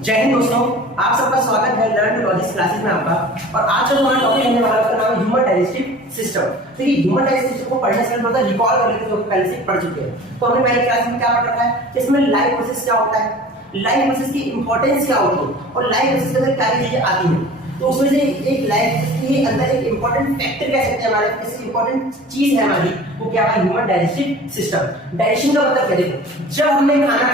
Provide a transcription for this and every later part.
जय हिंद दोस्तों, आप सबका स्वागत है लर्न लॉजिक्स क्लासेस में आपका। और आज जो हमारा टॉपिक रहने वाला है उसका नाम है ह्यूमन डाइजेस्टिव सिस्टम। तो ये ह्यूमन डाइजेस्टिव सिस्टम को पढ़ने से पहले रिकॉल कर लेते हैं जो पहले से पढ़ चुके हैं। तो हमने पहले क्लास में क्या पढ़ रखा है, इसमें लाइफ प्रोसेस क्या होता है, लाइफ प्रोसेस की इंपॉर्टेंस क्या होती है और लाइफ प्रोसेस के अंदर क्या चीजें आती हैं। तो उसमें से एक लाइफ के अंदर एक इंपॉर्टेंट फैक्टर कह सकते हैं हमारे, इससे इंपॉर्टेंट चीज है हमारी, वो क्या है, ह्यूमन डाइजेस्टिव सिस्टम। डाइजेशन का मतलब क्या, देखो जब हमने खाना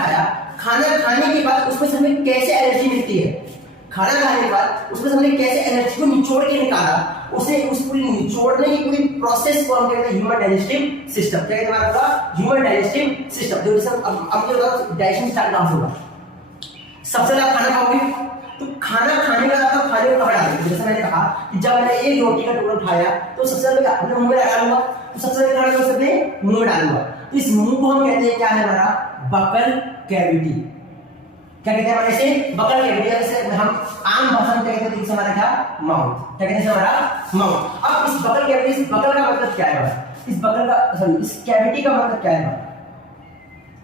खाया, खाना खाने के बाद उसमें से हमें कैसे एनर्जी मिलती है, खाना खाने के बाद उसमें से हमने कैसे एनर्जी को निचोड़ के निकाला, उसे उस पूरी निचोड़ने की पूरी प्रोसेस को हम कहते हैं ह्यूमन डाइजेस्टिव सिस्टम। क्या कहते हैं हमारा ह्यूमन डाइजेस्टिव सिस्टम। जो जैसे अब डाइजेशन स्टार्ट कहां से होगा, सबसे पहले आप खाना खाओगे तो खाना खाने के बाद आप खाने को कहां डालोगे। जैसे मैंने कहा कि जब मैंने एक रोटी का टुकड़ा उठाया तो सबसे पहले अपने मुंह में डालूंगा, तो सबसे पहले खाना को अपने मुंह में डालूंगा। तो इस मुंह को हम कहते हैं क्या है, हमारा बकल कैविटी। क्या कहते हैं हमारे इसे, बकल कैविटी। जैसे हम आम भाषा में क्या कहते हैं, हमारा क्या, माउथ। क्या कहते हैं हमारा माउथ। अब इस बकल कैविटी, इस बकल का मतलब क्या है, इस बकल का सॉरी इस कैविटी का मतलब क्या है।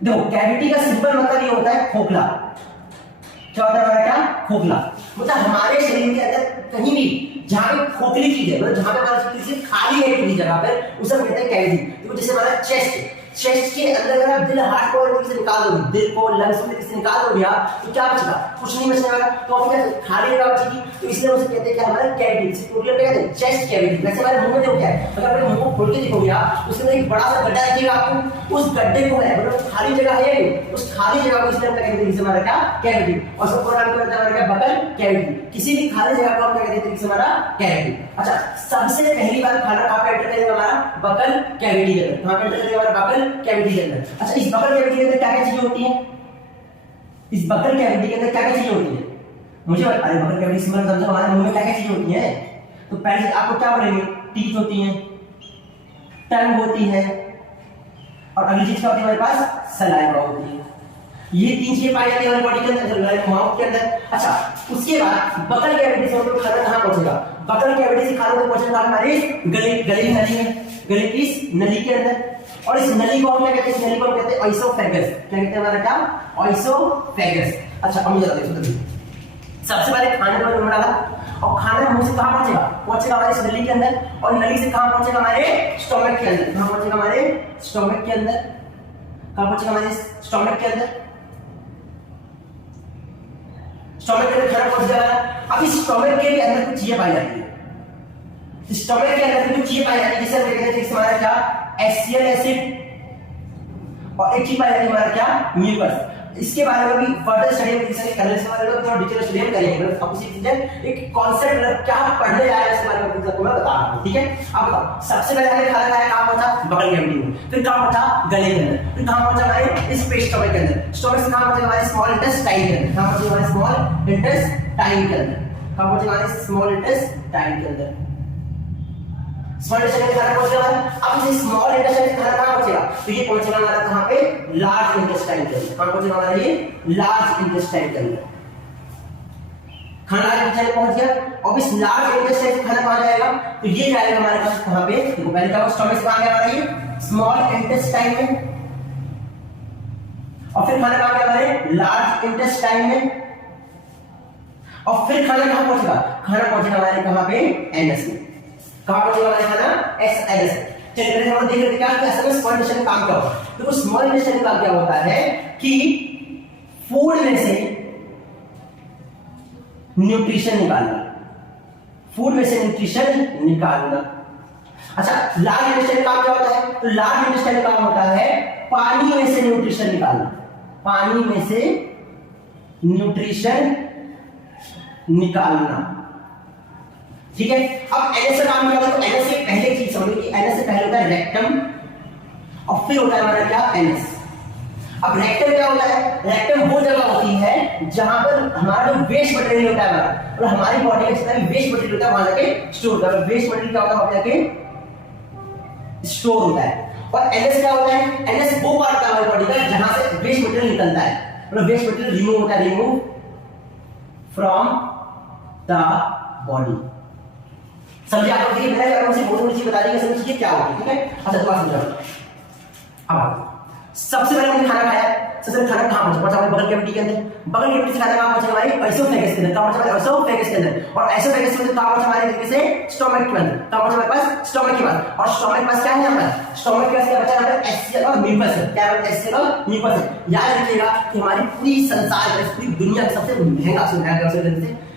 देखो कैविटी का सिंपल मतलब ये होता है खोखला। क्या होता है हमारा, क्या, खोखला। मतलब हमारे शरीर के अंदर कहीं भी जहां पे खोखली चीज है, मतलब जहां पे हमारा शरीर खाली है पूरी जगह पर, उसे हम कहते हैं कैविटी। तो जैसे हमारा चेस्ट के अंदर अगर आप दिल हार्ट को किसी निकाल दो, दिल को लंग्स में किसी निकाल दो भैया, तो क्या बचेगा, कुछ नहीं बचने वाला। तो हम क्या खाली जगह बचेगी, तो इसलिए उसे कहते हैं क्या, हमारा कैविटी। इसे टोटल क्या कहते हैं, चेस्ट कैविटी। वैसे हमारे मुंह में देखो क्या है, अगर अपने मुंह को खोल के देखोगे आप, उसके अंदर एक बड़ा सा गड्ढा दिखेगा आपको, उस गड्ढे को है मतलब खाली जगह है, उस खाली जगह को इसलिए हम क्या कहते हैं, हमारा क्या, कैविटी। और सबको नाम क्या होता है हमारा, क्या, बकल कैविटी। किसी भी खाली जगह को हम क्या कहते हैं, हमारा कैविटी। अच्छा, सबसे पहली बार खाना कहां पे एंटर करेगा, हमारा बकल कैविटी के अंदर। कहां पे एंटर करेगा, हमारा बकल कैविटी के अंदर। अच्छा, इस बकल कैविटी के अंदर क्या क्या चीजें होती हैं, इस बकल कैविटी के अंदर क्या क्या चीजें होती हैं, मुझे बता। अरे बकल कैविटी सिंपल समझो, हमारे मुंह में क्या क्या चीजें होती हैं। तो पहले आपको क्या बोलेंगे, टीथ होती हैं, टंग होती है, और अगली चीज क्या होती है हमारे पास, सलाइवा होती है। ये तीन चीजें पाई जाती है हमारी बॉडी के अंदर, माउथ के अंदर। अच्छा, उसके बाद बकल कैविटी से हम लोग खाना कहां पहुंचेगा, बकल कैविटी से खाना तो पहुंचेगा हमारे गले नली में, गले की नली के अंदर। और इस नली को हम क्या कहते हैं, इस नली को हम कहते हैं ऑइसोफेगस। क्या कहते हैं हमारा, क्या, ऑइसोफेगस। अच्छा, अब मुझे बताइए, सबसे पहले खाने को मुंह डाला और खाना मुंह से कहां पहुंचेगा हमारे इस नली के अंदर, और नली से कहां पहुंचेगा, हमारे स्टोमक के अंदर। कहां पहुंचेगा, हमारे स्टोमक के अंदर। कहां पहुंचेगा, हमारे स्टोमक के अंदर, स्टोमक के अंदर खाना पहुंच जाएगा। अब इस स्टोमक के अंदर कुछ चीजें पाई जाती है, स्टोमक के अंदर कुछ चीजें पाई जाती है, जिसे हम कहते हैं हमारा क्या, HCl एसिड, और एक चीज पाई जाती है हमारा क्या, म्यूकस। इसके बारे में भी फर्दर स्टडी करने से वाले लोग थोड़ा डिटेल स्टडी करेंगे। मतलब आपको चीजें एक कांसेप्ट क्या पढ़ने जा रहे हैं इसके बारे में आपको मैं बता रहा हूं, ठीक है। अब बताओ, सबसे पहले हमने खाना खाया, कहां पहुंचा, बकल कैविटी में, फिर कहां पहुंचा, गले के अंदर, फिर कहां पहुंचा, हमारे इस स्टोमक के अंदर, स्टोमक से कहां पहुंचा, हमारे स्मॉल इंटेस्टाइन के अंदर, कहां पहुंचा, हमारे स्मॉल इंटेस्टाइन के अंदर, कहां पहुंचा, हमारे स्मॉल इंटेस्टाइन के अंदर, स्मॉल इंटेस्टाइन में खाना पहुंचेगा। अब इस स्मॉल इंटेस्टाइन से खाना कहां पहुंचेगा, तो ये पहुंचेगा हमारा कहां पे, लार्ज इंटेस्टाइन के अंदर। कहां पहुंचेगा हमारा ये, लार्ज इंटेस्टाइन के अंदर। खाना लार्ज इंटेस्टाइन पहुंच गया, और इस लार्ज इंटेस्टाइन से खाना कहां जाएगा, तो ये जाएगा हमारे पास कहां पे, देखो पहले क्या, स्टोमक से कहां गया हमारा ये, स्मॉल इंटेस्टाइन में, और फिर खाना कहां गया हमारे, लार्ज इंटेस्टाइन में, और फिर खाना कहां पहुंचेगा, खाना पहुंचेगा हमारे कहां पे, एनस में। कहां पहुंचेगा हमारे खाना, एनस। चलिए हम देख लेते हैं कि असल में स्मॉल इंटेस्टाइन काम क्या होता है। तो स्मॉल इंटेस्टाइन का क्या होता है कि फूड में से न्यूट्रिशन निकालना, फूड में से न्यूट्रिशन निकालना। अच्छा, लार्ज इंटेस्टाइन का क्या होता है, तो लार्ज इंटेस्टाइन का होता है पानी में से न्यूट्रिशन निकालना, पानी में से न्यूट्रिशन निकालना, ठीक है। अब एनएस का काम क्या होता है, तो एनएस से पहले चीज समझो कि एनएस से पहले होता है रेक्टम, और फिर होता है हमारा क्या, एनएस। अब रेक्टम क्या होता है, रेक्टम वो जगह होती है जहां पर हमारा जो वेस्ट मटेरियल होता है हमारा, और हमारी बॉडी में जितना भी वेस्ट मटेरियल होता है वहां जाके स्टोर होता है। वेस्ट मटेरियल क्या होता है, वहां जाके स्टोर होता है। और एनएस क्या होता है, एनएस वो पार्ट होता है हमारी बॉडी का जहां से वेस्ट मटेरियल निकलता है, मतलब वेस्ट मटेरियल रिमूव होता है, रिमूव फ्रॉम द बॉडी। समझे आप लोग, देखिए पहले अगर मुझे बहुत बड़ी चीज बता दी कि समझिए क्या होती है, ठीक है। अच्छा, तो बात समझो। अब सबसे पहले हमने खाना खाया, सबसे पहले खाना कहां पहुंचा? हमारे बगल कैविटी के अंदर, बगल कैविटी से खाना कहां पहुंचा? हमारे एसोफेगस के अंदर, कहां पहुंचा? एसोफेगस के अंदर, और एसोफेगस से कहां पहुंचा? हमारे तरीके से स्टोमक के अंदर, कहां पहुंचा? हमारे पास स्टोमक के पास, और स्टोमक के पास क्या है? यहाँ पर स्टोमक के पास क्या बचा? यहाँ पर एसियल और म्यूकस है। क्या है? एसियल और म्यूकस है। याद रखिएगा कि हमारी पूरी संसार में, पूरी दुनिया का सबसे महंगा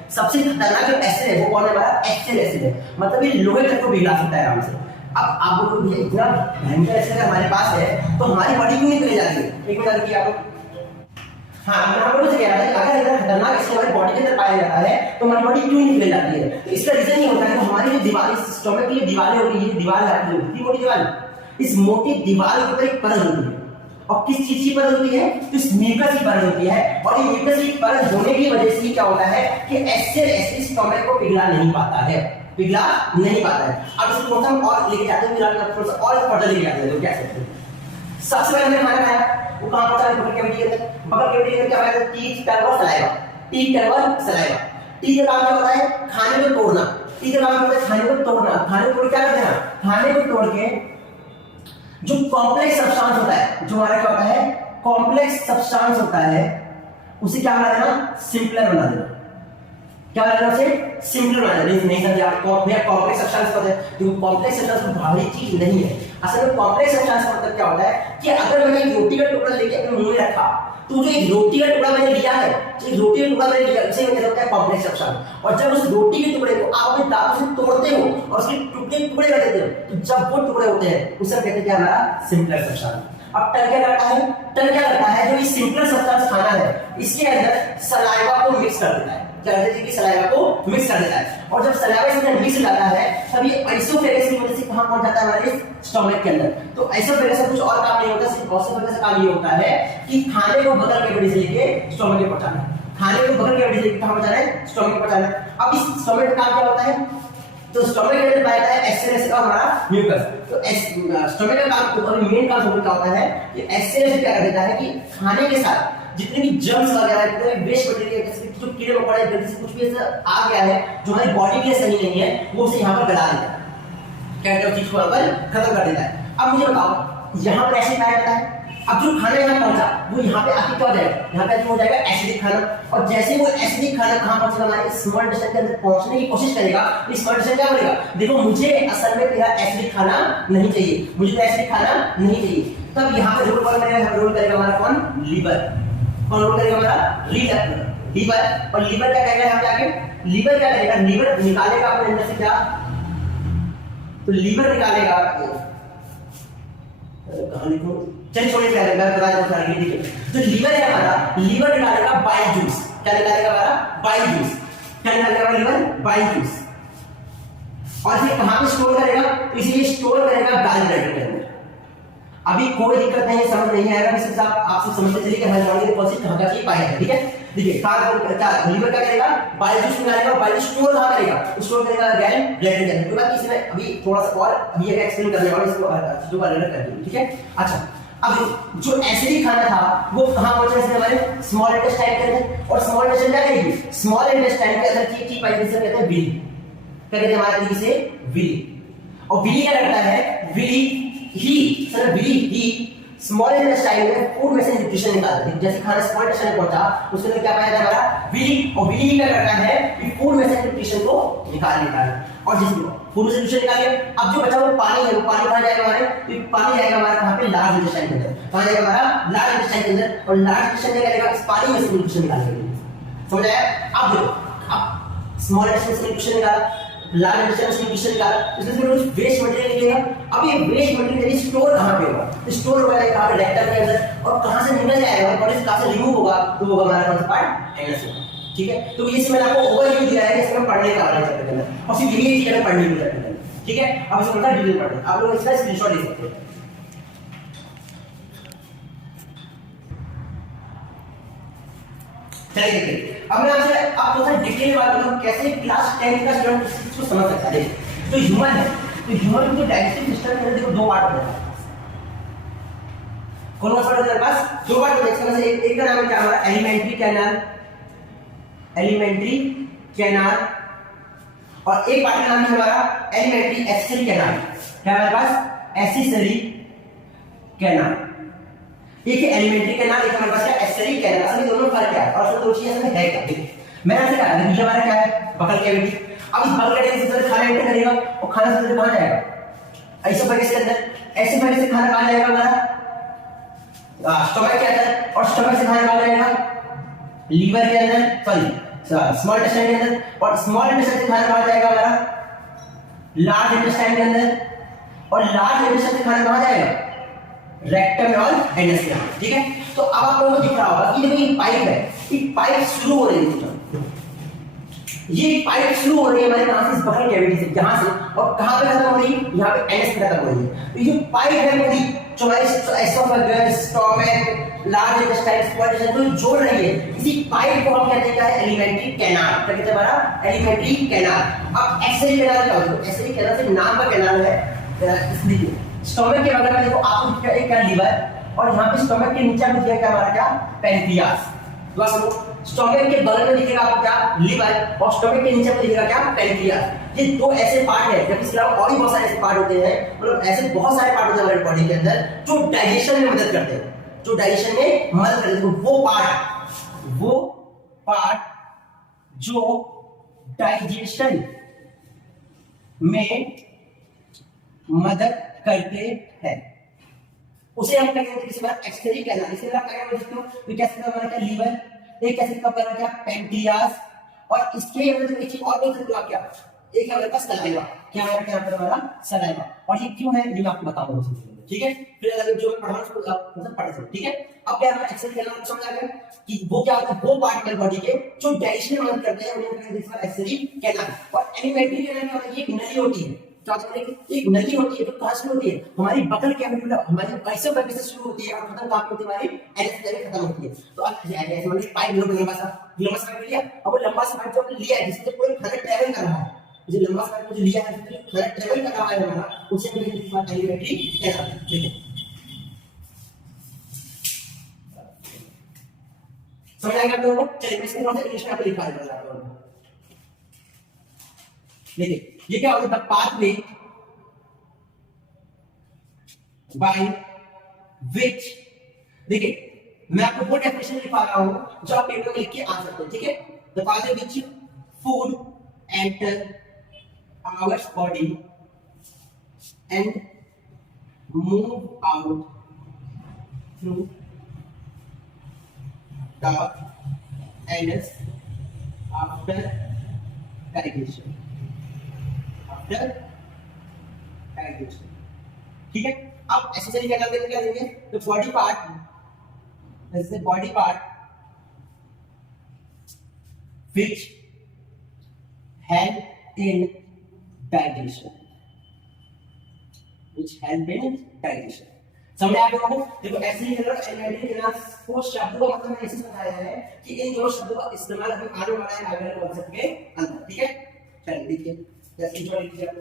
सबसे खतरनाक जो एसिड है वो कौन है? हमारा एसिड एसिड है, मतलब ये लोहे तक को पिघला सकता है आराम से। अब आप लोग ये इतना भयंकर एसिड हमारे पास है तो हमारी बॉडी क्यों निकले जाती है? एक मिनट रुकिए आप। हाँ, मैं आपको कुछ कह रहा था, अगर इतना खतरनाक एसिड हमारी बॉडी के अंदर पाया जाता है तो हमारी बॉडी क्यों निकले जाती है? तो इसका रीजन ये होता है कि हमारी जो दीवार, स्टोमक की दीवारें होती है, दीवार है इतनी मोटी दीवार, इस मोटी दीवार के ऊपर एक परत होती है, और किस चीज की परत होती है? तो इस म्यूकस की परत होती है, और ये म्यूकस की परत होने की वजह से क्या होता है कि एसिड स्टोमक को पिघला नहीं पाता है, पिघला नहीं पाता है। अब इसको थोड़ा सा और लेके जाते हैं, थोड़ा सा और फर्दर लेके जाते हैं, तो क्या सकते हैं? सबसे पहले हमने खाना खाया, वो कहां पहुंचा? बगल कैविटी के अंदर, बगल कैविटी के अंदर क्या होता है? टीथ, टंग और सलाइवा, टीथ, टंग और सलाइवा। टीथ का काम क्या होता है? खाने को तोड़ना। टीथ का काम होता है खाने को तोड़ना। खाने को तोड़ क्या करते हैं? खाने को तोड़ के जो कॉम्प्लेक्स सब्सटेंस होता है, जो हमारा क्या होता है? कॉम्प्लेक्स सब्सटेंस होता है, उसे क्या बना देना? सिंपलर बना देना। क्या बना देना? उसे सिंपलर बना देना। नहीं समझे आप? कॉम्प्लेक्स सब्सटेंस होता है, जो कॉम्प्लेक्स सब्सटेंस कोई भारी चीज नहीं है। असल में कॉम्प्लेक्स सब्सटेंस का मतलब क्या होता है कि अगर मैंने एक रोटी का टुकड़ा लेके अपने मुंह में रखा, तो जो एक रोटी का टुकड़ा मैंने लिया है, जो एक रोटी का टुकड़ा मैंने लिया, उसे कहते हैं कॉम्प्लेक्स सब्सटेंस। और जब उस रोटी के टुकड़े को आप अपने दांतों से तोड़ते हो और उसके टुकड़े टुकड़े कर देते हो, तो जब वो टुकड़े होते हैं उसे कहते हैं क्या? हमारा सिंपलर सब्सटेंस। अब टंग क्या करता है? टंग क्या करता है? जो ये सिंपलर सब्सटेंस खाना है, इसके अंदर सलाइवा को मिक्स कर देता है। सलाइवा को मिक्स कर देता है, और जब सलाइवा इसके अंदर मिक्स हो जाता है तब ये एसोफेगस की वजह से कहां पहुंच जाता है? हमारे स्टोमक के अंदर। तो एसोफेगस से कुछ और काम नहीं होता, सिर्फ एसोफेगस का काम ये होता है कि खाने को बगल कैविटी से लेके स्टोमक में पहुंचाना। खाने को बगल कैविटी से लेके कहां पहुंचाना है? स्टोमक में पहुंचाना। अब इस स्टोमक का काम क्या होता है? तो स्टोमक के अंदर पाया जाता है एसिड और हमारा म्यूकस। तो स्टोमक का काम, और मेन काम क्या होता है कि एसिड क्या कर देता है कि खाने के साथ जितने भी जर्म्स वगैरह, जितने भी वेस्ट मटेरियल, जो कीड़े मकोड़े, गंदगी से कुछ भी ऐसा आ गया है जो हमारी बॉडी के लिए सही नहीं है, वो उसे यहाँ पर गला देता है, कहते हैं चीज को यहाँ पर खत्म कर देता है। अब मुझे बताओ, यहाँ पर एसिड पाया जाता है, अब जो खाना यहाँ पहुंचा वो यहाँ पे आके क्या हो जाएगा? यहाँ पे हो जाएगा एसिडिक खाना, और जैसे वो एसिडिक खाना कहाँ पहुंचेगा? हमारे स्मॉल इंटेस्टाइन के अंदर पहुंचने की कोशिश करेगा। स्मॉल इंटेस्टाइन क्या बोलेगा? देखो मुझे असल में तेरा एसिडिक खाना नहीं चाहिए, मुझे तो एसिडिक खाना नहीं चाहिए। तब यहाँ पे रोल कौन करेगा? रोल करेगा हमारा कौन? लीवर। कौन रोल करेगा? हमारा लीवर। और लीवर क्या करेगा यहाँ पे आके? लीवर क्या करेगा? लीवर निकालेगा अपने अंदर से क्या? तो लीवर निकालेगा, कहां लिखूं? चलिए छोड़िए, पहले मैं बता देता हूं। देखिए, तो लीवर है हमारा, लीवर निकालेगा बाइल जूस। क्या निकालेगा? हमारा बाइल जूस। क्या निकालेगा लीवर? Bile juice. और फिर कहां पे स्टोर करेगा? तो इसे स्टोर करेगा गाल ब्लैडर के अंदर। अभी कोई दिक्कत नहीं है, समझ नहीं आएगा, बस आप सब समझते चलिए कि हमारी बॉडी में कौन सी कहां का चीज पाया है। ठीक है, देखिए लीवर क्या करेगा? बाइल जूस निकालेगा, बाइल स्टोर कहां करेगा? स्टोर करेगा गाल ब्लैडर के अंदर। बात इसमें अभी थोड़ा सा और अभी एक एक्सप्लेन करने वाला, इसको जो अलग कर दूं। ठीक है, अच्छा, अब जो एसिडिक खाना था वो कहां पहुंचा? इसमें हमारे स्मॉल इंटेस्टाइन के अंदर, और स्मॉल इंटेस्टाइन क्या करेगी? स्मॉल इंटेस्टाइन के अंदर चीज पाई जिसे कहते हैं विली। क्या कहते हैं हमारे तरीके से? विली। और विली क्या करता है? विली ही स्मॉल इंटेस्टाइन में फूड में से न्यूट्रिशन निकालता है। जैसे खाना स्मॉल इंटेस्टाइन में पहुंचा, उसके अंदर क्या पाया जाता है? हमारा विली। और विली क्या करता है कि फूड में से न्यूट्रिशन को निकाल लेता है, और जिस फूड से न्यूट्रिशन निकाल लिया, अब जो बचा वो पानी है, वो पानी कहां जाएगा? हमारे पानी जाएगा हमारा कहां पे? लार्ज इंटेस्टाइन के अंदर। कहां जाएगा? हमारा लार्ज इंटेस्टाइन के अंदर। और लार्ज इंटेस्टाइन क्या करेगा? इस पानी में से न्यूट्रिशन निकालेगा। समझ आया? अब देखो, अब स्मॉल इंटेस्टाइन से न्यूट्रिशन निकाला, लार्ज इंटेस्टाइन से न्यूट्रिशन निकाला, इसमें से कुछ वेस्ट मटेरियल निकलेगा। अब ये वेस्ट मटेरियल स्टोर कहां पे होगा? स्टोर होगा कहां पे? रेक्टम के अंदर। और कहां से निकल जाएगा? बॉडी से कहां से रिमूव होगा? तो होगा हमारा कौन सा पार्ट? एनस होगा। ठीक है, तो ये मैंने आपको ओवरव्यू दिया है, इसमें पढ़ने का वाला चैप्टर के अंदर, और सिर्फ यही चीज है पढ़ने के लिए। ठीक है, अब इसको थोड़ा डिटेल पढ़ते हैं। आप लोग इसका स्क्रीनशॉट ले सकते हैं। चलिए देखिए, अब मैं आपसे आप थोड़ा डिटेल बात करूं कैसे क्लास 10 का स्टूडेंट इसको समझ सकता है। तो ह्यूमन है, तो ह्यूमन के डाइजेस्टिव सिस्टम के देखो दो पार्ट होते हैं। कौन सा पार्ट होता है? बस दो पार्ट होते हैं। इसमें से एक का नाम है क्या? हमारा एलिमेंट्री कैनाल, एलिमेंट्री कैनाल, और एक पार्ट का नाम है हमारा एलिमेंट्री एक्सेसरी कैनाल। क्या हमारे पास? Accessory canal. एक है एलिमेंट्री कैनाल, एक हमारे पास क्या एक्सेसरी कैनाल। असल दोनों में फर्क क्या है और असल दो चीजें है क्या? देखिए मैंने ऐसे कहा ये हमारा क्या है बकल कैविटी। अब इस बकल कैविटी से सबसे खाना एंटर करेगा और खाना सबसे कहां जाएगा? एसोफेगस के अंदर। एसोफेगस से खाना कहां जाएगा हमारा? स्टमक के अंदर। और स्टमक से खाना कहां जाएगा? लीवर के अंदर, सॉरी स्मॉल इंटेस्टाइन के अंदर। और स्मॉल इंटेस्टाइन से खाना कहां जाएगा हमारा? लार्ज इंटेस्टाइन के अंदर। और लार्ज इंटेस्टाइन से खाना कहां जाएगा? रेक्टम और एनस में। ठीक है, तो अब आप लोगों को दिख रहा होगा कि देखो ये पाइप है, ये पाइप शुरू हो रही है, ये पाइप शुरू हो रही है हमारे कहां से? इस बकल कैविटी से, यहां से। और कहां पे खत्म हो रही है? यहां पे एनस पे खत्म हो रही है। तो ये पाइप है पूरी जो हमारे oesophagus, stomach, large intestine, small intestine को जोड़ रही है। इसी पाइप को हम कहते हैं क्या है? Alimentary canal. क्या कहते हैं हमारा? Alimentary canal. अब एक्सेसरी कैनाल क्या होता है? एक्सेसरी कैनाल से नाम का कैनाल है, इसलिए स्टोमक के बगल में देखो आपको क्या एक क्या लीवर, और यहाँ पे स्टोमक के नीचे में दिया क्या हमारा क्या? पैंक्रियास। तो आप समझो स्टोमक के बगल में दिखेगा आपको क्या? लीवर, और स्टोमक के नीचे में दिखेगा क्या? पैंक्रियास। ये दो ऐसे पार्ट है, जब इसके अलावा और भी बहुत सारे ऐसे पार्ट होते हैं, मतलब ऐसे बहुत सारे पार्ट होते हैं हमारे बॉडी के अंदर जो डाइजेशन में मदद करते हैं, जो डाइजेशन में मदद करते हैं। तो वो पार्ट जो डाइजेशन में मदद करते हैं उसे हम कहेंगे किसी बार एक्सेसरी कैनाल। इसे आप कहेंगे दोस्तों ये कैसे का बना? क्या लीवर, एक कैसे का बना? क्या पैंक्रियास। और इसके अंदर एक चीज और बोल सकते हो आप क्या? एक है हमारे पास सलाइवा। क्या है क्या हमारा? सलाइवा। और ये क्यों है ये मैं आपको बताऊंगा, ठीक है? फिर अगर जो पढ़ाना उसको मतलब पढ़ सकते, ठीक है? अब क्या हमारा एक्सेसरी कैनाल समझ आ गया कि वो क्या होता है? वो पार्ट है बॉडी के जो डाइजेशन में मदद करते हैं, उन्हें कहेंगे इस बार एक्सेसरी कैनाल। और एलिमेंट्री कैनाल क्या होता है? ये नली होती है, एक नली होती है जो कहां से होती है? हमारी बकल कैविटी, हमारी एसोफेगस से शुरू होती है और खत्म कहां पे होती है? हमारी एनस में खत्म होती है। तो अब ऐसे मतलब पाइप लंबा सा पाइप लिया, अब वो लंबा सा पाइप जो हमने लिया है जिससे पूरे खाना ट्रैवल कर रहा है, जो लंबा सा पाइप जो लिया है जिससे खाना ट्रैवल कर रहा है हमारा, उसे हम कहते हैं एलिमेंट्री कैनाल। ठीक है, समझ आएगा आप लोगों को? चलिए इसके नोट इंग्लिश में आपको लिखा है आपको। देखिए ये क्या होता है? पाथवे बाय विच, देखिए मैं आपको वो डेफिनेशन लिखा रहा हूं जो आप पेपर में लिख के आ सकते हैं, ठीक है? The pathway which food enter our body and move out through the anus after digestion, ठीक है? अब एक्सेसरी कैनाल देंगे क्या देंगे? तो बॉडी पार्ट, जैसे body part which help in digestion, समझ आया आप लोगों को? देखो एक्सेसरी कैनाल और एलिमेंट्री कैनाल को शब्दों का मतलब ऐसे समझाया है कि इन दोनों शब्दों का इस्तेमाल हम आने वाले कॉन्सेप्ट के अंदर, ठीक है? चलिए देखिए जैसे जो लिख दिया